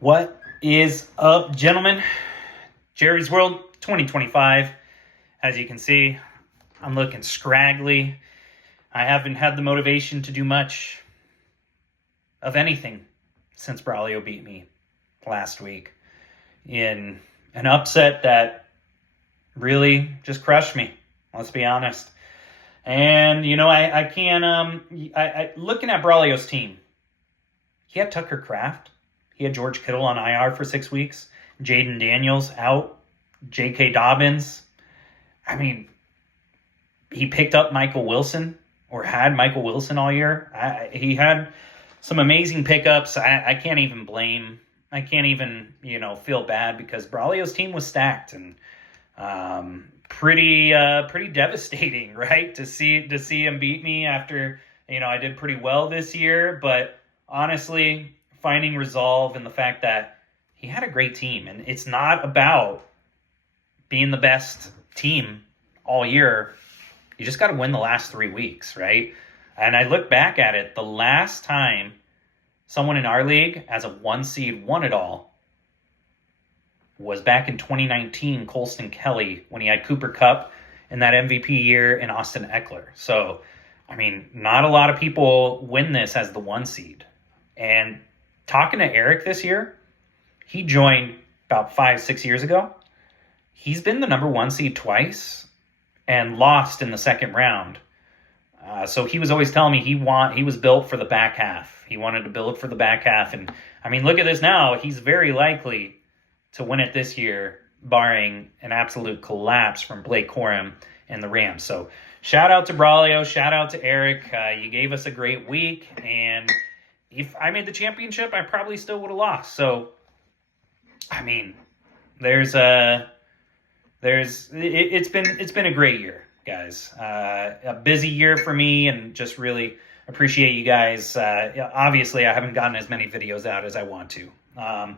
What is up, gentlemen? Jerry's World 2025. As you can see, I'm looking scraggly. I haven't had the motivation to do much of anything since Braulio beat me last week in an upset that really just crushed me. Let's be honest. And, I can't, looking at Braulio's team, he had Tucker Kraft. He had George Kittle on IR for 6 weeks. Jaden Daniels out. J.K. Dobbins. I mean, he picked up Michael Wilson or had Michael Wilson all year. He had some amazing pickups. I can't even blame. I can't even, feel bad because Braulio's team was stacked and pretty devastating, right? To see him beat me after, I did pretty well this year. But honestly, finding resolve in the fact that he had a great team. And it's not about being the best team all year. You just got to win the last 3 weeks, right? And I look back at it, the last time someone in our league as a 1 seed won it all was back in 2019, Colston Kelly, when he had Cooper Kupp in that MVP year and Austin Eckler. So, not a lot of people win this as the 1 seed. And talking to Eric this year, he joined about 5-6 years ago. He's been the number 1 seed twice and lost in the second round. So he was always telling me he was built for the back half. He wanted to build for the back half. And, look at this now. He's very likely to win it this year, barring an absolute collapse from Blake Corum and the Rams. So shout out to Braulio. Shout out to Eric. You gave us a great week. And if I made the championship, I probably still would have lost. So, it's been a great year, guys. A busy year for me, and just really appreciate you guys. Obviously, I haven't gotten as many videos out as I want to, but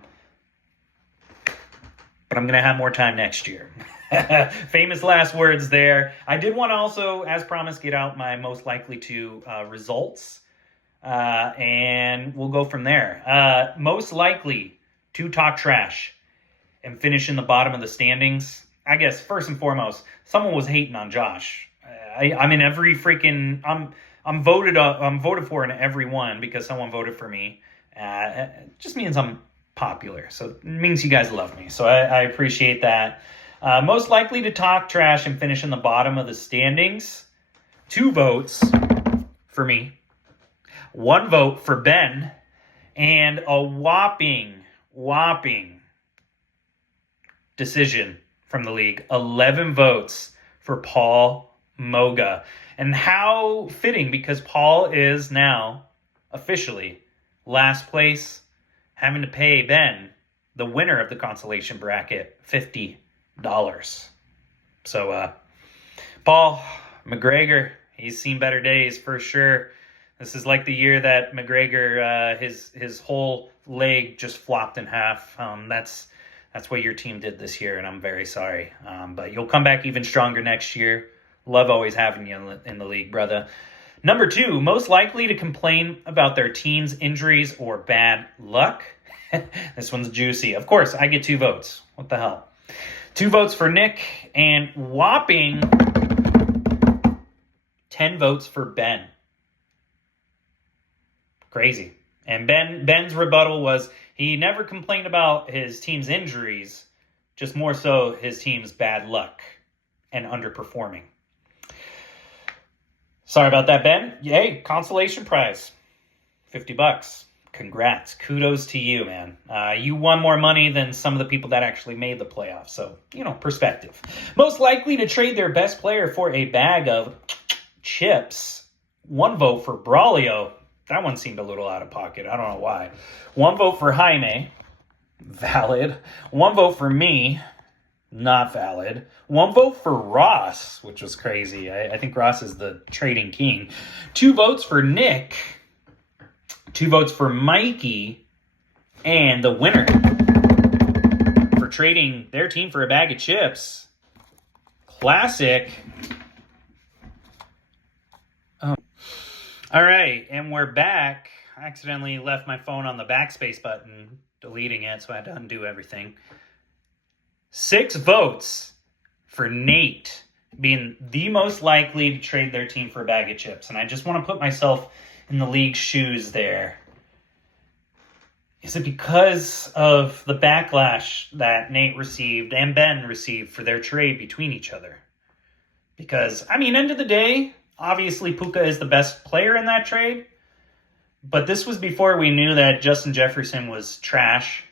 I'm gonna have more time next year. Famous last words there. I did want to also, as promised, get out my most likely to results. And we'll go from there. Most likely to talk trash and finish in the bottom of the standings. I guess first and foremost, someone was hating on Josh. I'm in every freaking. I'm voted for in every one because someone voted for me. It just means I'm popular, so it means you guys love me. So I appreciate that. Most likely to talk trash and finish in the bottom of the standings. 2 votes for me. 1 vote for Ben, and a whopping decision from the league. 11 votes for Paul Moga. And how fitting, because Paul is now officially last place, having to pay Ben, the winner of the consolation bracket, $50. So, Paul McGregor, he's seen better days for sure. This is like the year that McGregor, his whole leg just flopped in half. That's what your team did this year, and I'm very sorry. But you'll come back even stronger next year. Love always having you in the league, brother. Number 2, most likely to complain about their team's injuries or bad luck. This one's juicy. Of course, I get 2 votes. What the hell? 2 votes for Nick, and whopping 10 votes for Ben. Crazy. And Ben's rebuttal was he never complained about his team's injuries, just more so his team's bad luck and underperforming. Sorry about that, Ben. Yay, consolation prize. $50. Congrats. Kudos to you, man. You won more money than some of the people that actually made the playoffs. So, perspective. Most likely to trade their best player for a bag of chips. 1 vote for Braulio. That one seemed a little out of pocket. I don't know why. 1 vote for Jaime. Valid. 1 vote for me. Not valid. 1 vote for Ross, which was crazy. I think Ross is the trading king. 2 votes for Nick. 2 votes for Mikey. And the winner for trading their team for a bag of chips. Classic. All right, and we're back I accidentally left my phone on the backspace button, deleting it, so I had to undo everything. 6 votes for Nate being the most likely to trade their team for a bag of chips. And I just want to put myself in the league's shoes there. Is it because of the backlash that Nate received and Ben received for their trade between each other? Because, I mean, end of the day, obviously Puka is the best player in that trade. But this was before we knew that Justin Jefferson was trash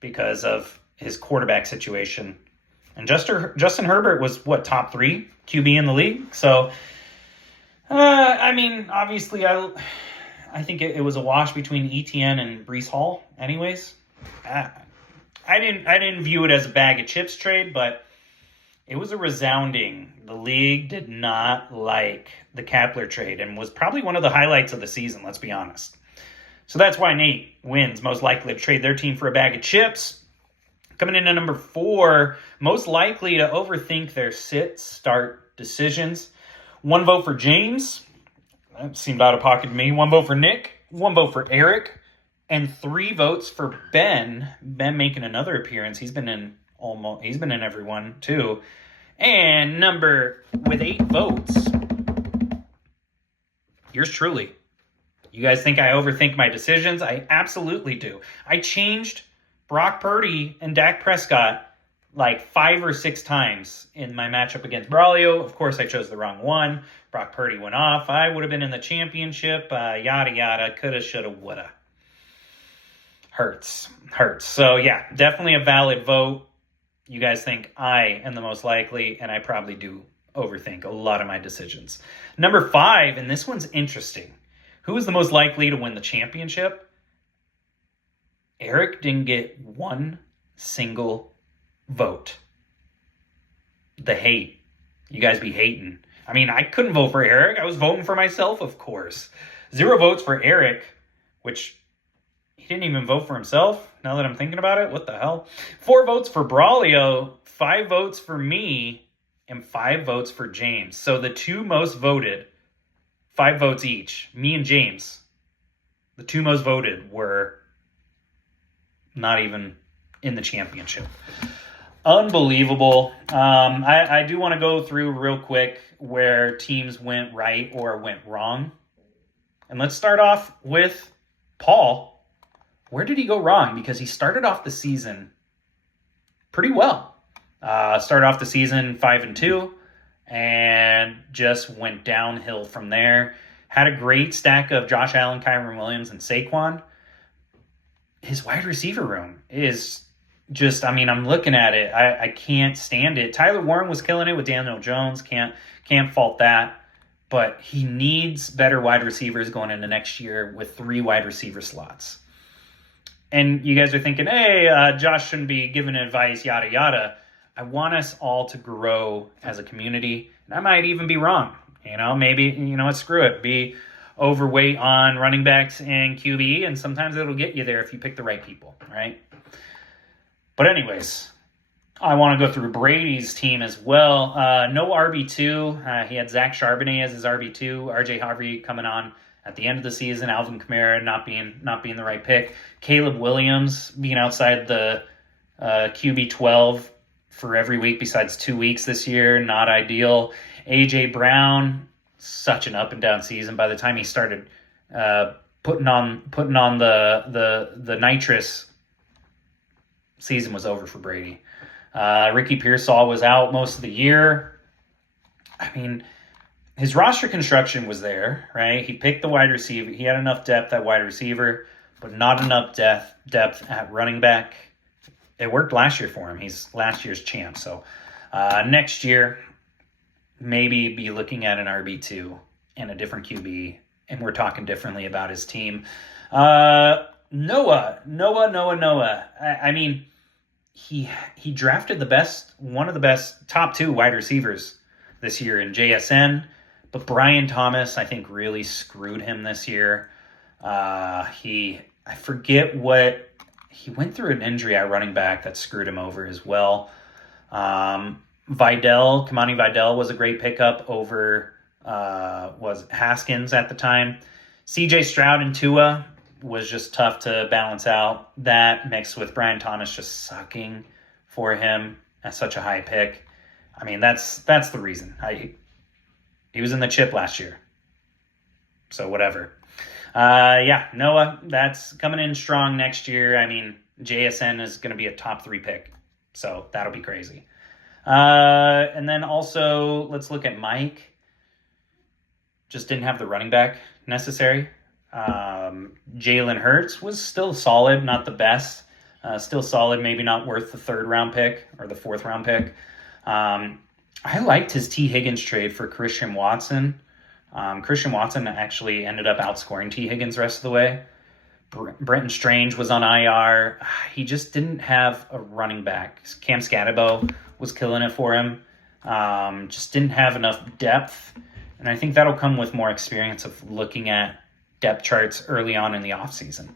because of his quarterback situation. And Justin Herbert was, top 3 QB in the league? So, I mean, obviously, I think it was a wash between ETN and Breece Hall anyways. I didn't view it as a bag of chips trade, but it was a resounding. The league did not like the Kapler trade and was probably one of the highlights of the season, let's be honest. So that's why Nate wins, most likely to trade their team for a bag of chips. Coming in at number 4, most likely to overthink their sit-start decisions. 1 vote for James. That seemed out of pocket to me. 1 vote for Nick. 1 vote for Eric. And 3 votes for Ben. Ben making another appearance. He's been in every one too. And with 8 votes, yours truly. You guys think I overthink my decisions? I absolutely do. I changed Brock Purdy and Dak Prescott like 5 or 6 times in my matchup against Braulio. Of course, I chose the wrong one. Brock Purdy went off. I would have been in the championship. Yada, yada. Coulda, shoulda, woulda. Hurts. So, yeah, definitely a valid vote. You guys think I am the most likely, and I probably do overthink a lot of my decisions. Number 5, and this one's interesting. Who is the most likely to win the championship? Eric didn't get 1 single vote. The hate. You guys be hating. I mean, I couldn't vote for Eric. I was voting for myself, of course. 0 votes for Eric, which he didn't even vote for himself, now that I'm thinking about it. What the hell? 4 votes for Braulio, 5 votes for me, and 5 votes for James. So the 2 most voted, 5 votes each, me and James, the 2 most voted were not even in the championship. Unbelievable. I do want to go through real quick where teams went right or went wrong. And let's start off with Paul. Where did he go wrong? Because he started off the season pretty well. Started off the season 5-2 and just went downhill from there. Had a great stack of Josh Allen, Kyren Williams, and Saquon. His wide receiver room is just, I mean, I'm looking at it. I can't stand it. Tyler Warren was killing it with Daniel Jones. Can't fault that. But he needs better wide receivers going into next year with 3 wide receiver slots. And you guys are thinking, hey, Josh shouldn't be giving advice, yada, yada. I want us all to grow as a community. And I might even be wrong. Maybe, screw it. Be overweight on running backs and QB, and sometimes it'll get you there if you pick the right people, right? But anyways, I want to go through Brady's team as well. No RB2. He had Zach Charbonnet as his RB2. RJ Harvey coming on at the end of the season. Alvin Kamara not being the right pick. Caleb Williams being outside the QB 12 for every week besides 2 weeks this year. Not ideal. AJ Brown, such an up and down season. By the time he started putting on the nitrous, season was over for Brady. Ricky Pearsall was out most of the year. I mean, his roster construction was there, right? He picked the wide receiver. He had enough depth at wide receiver, but not enough depth at running back. It worked last year for him. He's last year's champ. So next year, maybe be looking at an RB2 and a different QB, and we're talking differently about his team. Noah. I mean, he drafted one of the best top 2 wide receivers this year in JSN, but Brian Thomas, I think, really screwed him this year. I forget what he went through, an injury at running back that screwed him over as well. Kamani Vidal was a great pickup over was Haskins at the time. CJ Stroud and Tua was just tough to balance out. That mixed with Brian Thomas just sucking for him at such a high pick. I mean, that's the reason. He was in the chip last year. So whatever. Yeah, Noah, that's coming in strong next year. I mean, JSN is going to be a top 3 pick. So that'll be crazy. And then also, let's look at Mike. Just didn't have the running back necessary. Jalen Hurts was still solid, not the best. Still solid, maybe not worth the 3rd round pick or the 4th round pick. I liked his T. Higgins trade for Christian Watson. Christian Watson actually ended up outscoring T. Higgins the rest of the way. Brenton Strange was on IR. He just didn't have a running back. Cam Scatterbo was killing it for him. Just didn't have enough depth. And I think that'll come with more experience of looking at depth charts early on in the offseason.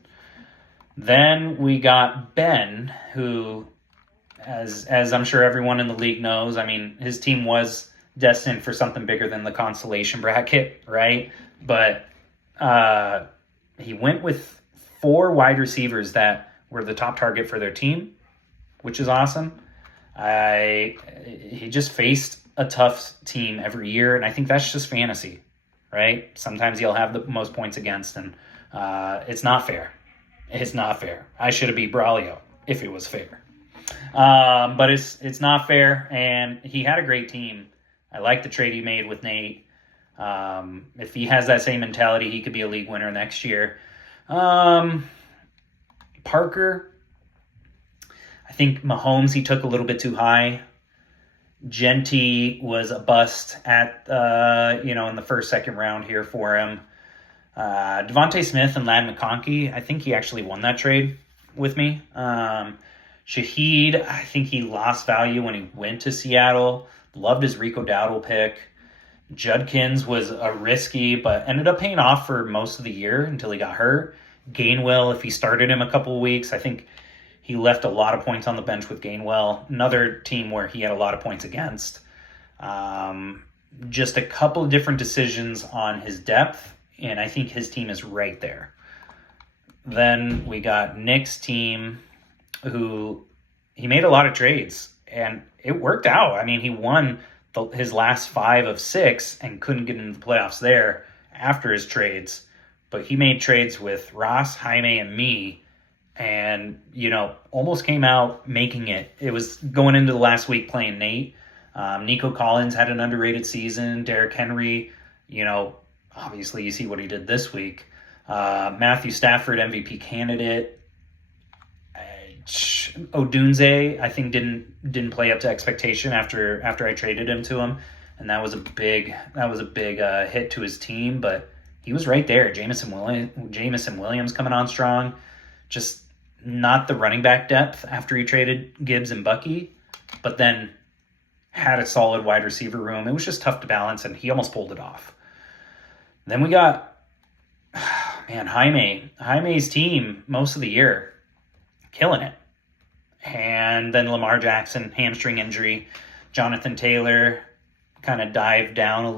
Then we got Ben, who, as I'm sure everyone in the league knows, I mean, his team was destined for something bigger than the consolation bracket, right? But he went with 4 wide receivers that were the top target for their team, which is awesome. He just faced a tough team every year, and I think that's just fantasy, right? Sometimes you'll have the most points against, and it's not fair. It's not fair. I should have beat Braulio if it was fair. But it's not fair, and he had a great team. I like the trade he made with Nate. If he has that same mentality, he could be a league winner next year. Parker, I think Mahomes, he took a little bit too high. Genty was a bust at, in the first, second round here for him. Devontae Smith and Ladd McConkey, I think he actually won that trade with me. Shaheed, I think he lost value when he went to Seattle. Loved his Rico Dowdle pick. Judkins was a risky, but ended up paying off for most of the year until he got hurt. Gainwell, if he started him a couple of weeks, I think he left a lot of points on the bench with Gainwell. Another team where he had a lot of points against. Just a couple of different decisions on his depth, and I think his team is right there. Then we got Nick's team, who he made a lot of trades, and it worked out. I mean, he won his last 5 of 6 and couldn't get into the playoffs there after his trades. But he made trades with Ross, Jaime, and me, and, almost came out making it. It was going into the last week playing Nate. Nico Collins had an underrated season. Derrick Henry, obviously you see what he did this week. Matthew Stafford, MVP candidate. Odunze, I think didn't play up to expectation after I traded him to him, and that was a big hit to his team. But he was right there. Jameson Williams coming on strong, just not the running back depth after he traded Gibbs and Bucky, but then had a solid wide receiver room. It was just tough to balance, and he almost pulled it off. Then we got Jaime's team most of the year, killing it. And then Lamar Jackson, hamstring injury. Jonathan Taylor kind of dived down a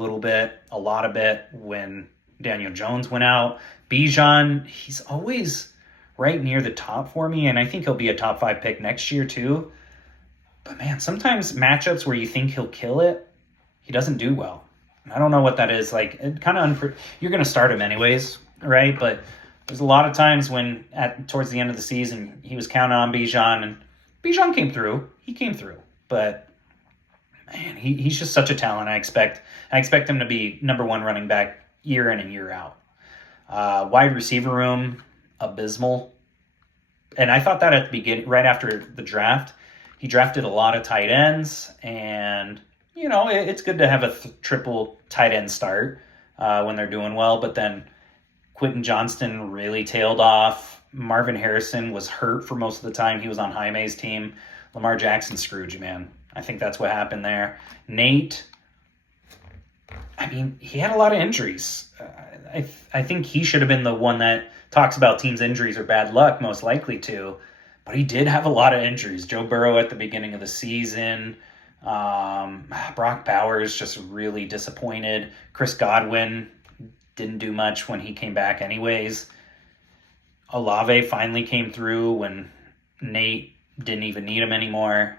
lot of bit when Daniel Jones went out. Bijan, he's always right near the top for me, and I think he'll be a top 5 pick next year too. But man, sometimes matchups where you think he'll kill it, he doesn't do well. I don't know what that is. Like, it kind of you're going to start him anyways, right? But there's a lot of times when towards the end of the season he was counting on Bijan, and Bijan came through. He came through, but man, he's just such a talent. I expect him to be number 1 running back year in and year out. Wide receiver room, abysmal. And I thought that at the beginning, right after the draft. He drafted a lot of tight ends, and it's good to have a triple tight end start when they're doing well. But then Quentin Johnston really tailed off. Marvin Harrison was hurt for most of the time. He was on Jaime's team. Lamar Jackson screwed you, man. I think that's what happened there. Nate, I mean, he had a lot of injuries. I think he should have been the one that talks about teams' injuries or bad luck, most likely to. But he did have a lot of injuries. Joe Burrow at the beginning of the season. Brock Bowers just really disappointed. Chris Godwin didn't do much when he came back anyways. Olave finally came through when Nate didn't even need him anymore.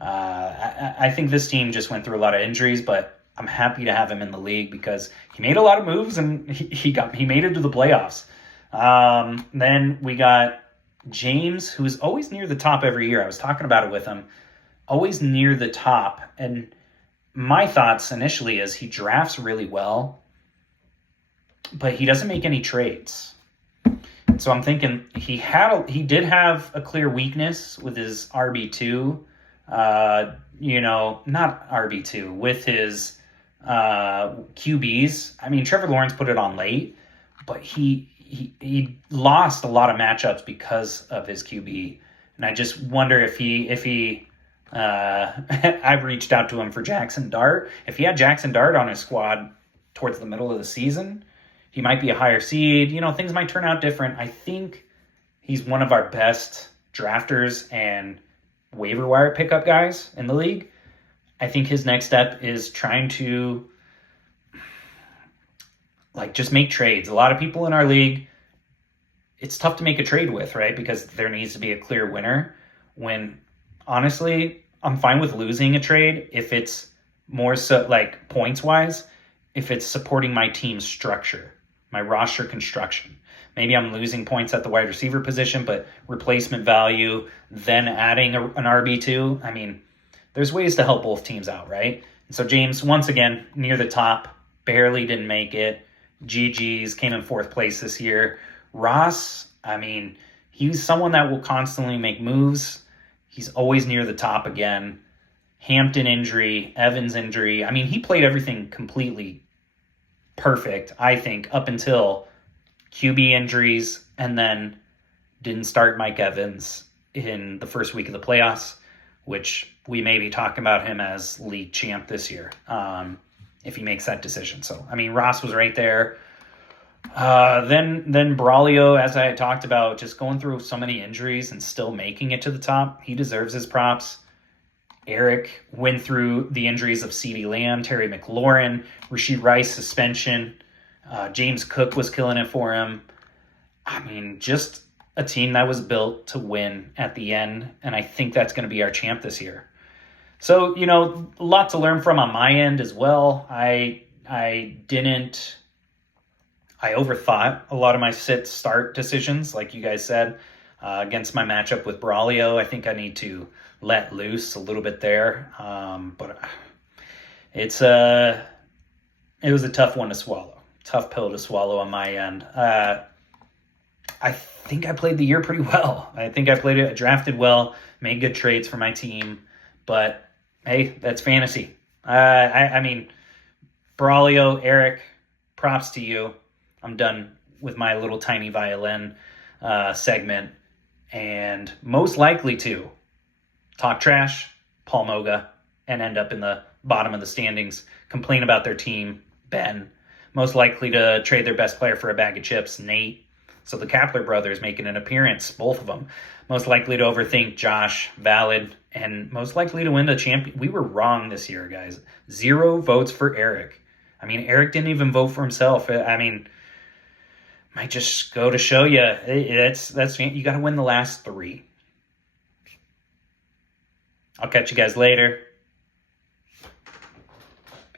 I think this team just went through a lot of injuries, but I'm happy to have him in the league because he made a lot of moves and he made it to the playoffs. Then we got James, who's always near the top every year. I was talking about it with him. Always near the top. And my thoughts initially is he drafts really well, but he doesn't make any trades. So I'm thinking he did have a clear weakness with his RB2, not RB2, with his QBs. I mean, Trevor Lawrence put it on late, but he lost a lot of matchups because of his QB. And I just wonder if he I've reached out to him for Jackson Dart. If he had Jackson Dart on his squad towards the middle of the season, he might be a higher seed. Things might turn out different. I think he's one of our best drafters and waiver wire pickup guys in the league. I think his next step is trying to just make trades. A lot of people in our league, it's tough to make a trade with, right? Because there needs to be a clear winner. When honestly, I'm fine with losing a trade if it's more so points wise, if it's supporting my team's structure, my roster construction. Maybe I'm losing points at the wide receiver position, but replacement value, then adding an RB2. I mean, there's ways to help both teams out, right? And so James, once again, near the top, barely didn't make it. GG's, came in 4th place this year. Ross, I mean, he's someone that will constantly make moves. He's always near the top again. Hampton injury, Evans injury. I mean, he played everything completely perfect, I think, up until QB injuries, and then didn't start Mike Evans in the first week of the playoffs, which we may be talking about him as league champ this year if he makes that decision. So, I mean, Ross was right there. Then Braulio, as I had talked about, just going through so many injuries and still making it to the top. He deserves his props. Eric went through the injuries of CeeDee Lamb, Terry McLaurin, Rashid Rice suspension. James Cook was killing it for him. I mean, just a team that was built to win at the end, and I think that's going to be our champ this year. So, a lot to learn from on my end as well. I overthought a lot of my sit-start decisions, like you guys said, against my matchup with Braulio. I think I need to let loose a little bit there. But it was a tough one to swallow. Tough pill to swallow on my end. I think I played the year pretty well. I think I drafted well, made good trades for my team. But, hey, that's fantasy. I mean, Braulio, Eric, props to you. I'm done with my little tiny violin segment. And most likely to talk trash, Paul Moga, and end up in the bottom of the standings, complain about their team, Ben. Most likely to trade their best player for a bag of chips, Nate. So the Kapler brothers making an appearance, both of them. Most likely to overthink, Josh, Valid, and most likely to win the champion. We were wrong this year, guys. 0 votes for Eric. I mean, Eric didn't even vote for himself. I mean, might just go to show you, that's you got to win the last 3. I'll catch you guys later.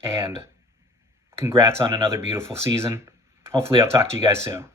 And congrats on another beautiful season. Hopefully I'll talk to you guys soon.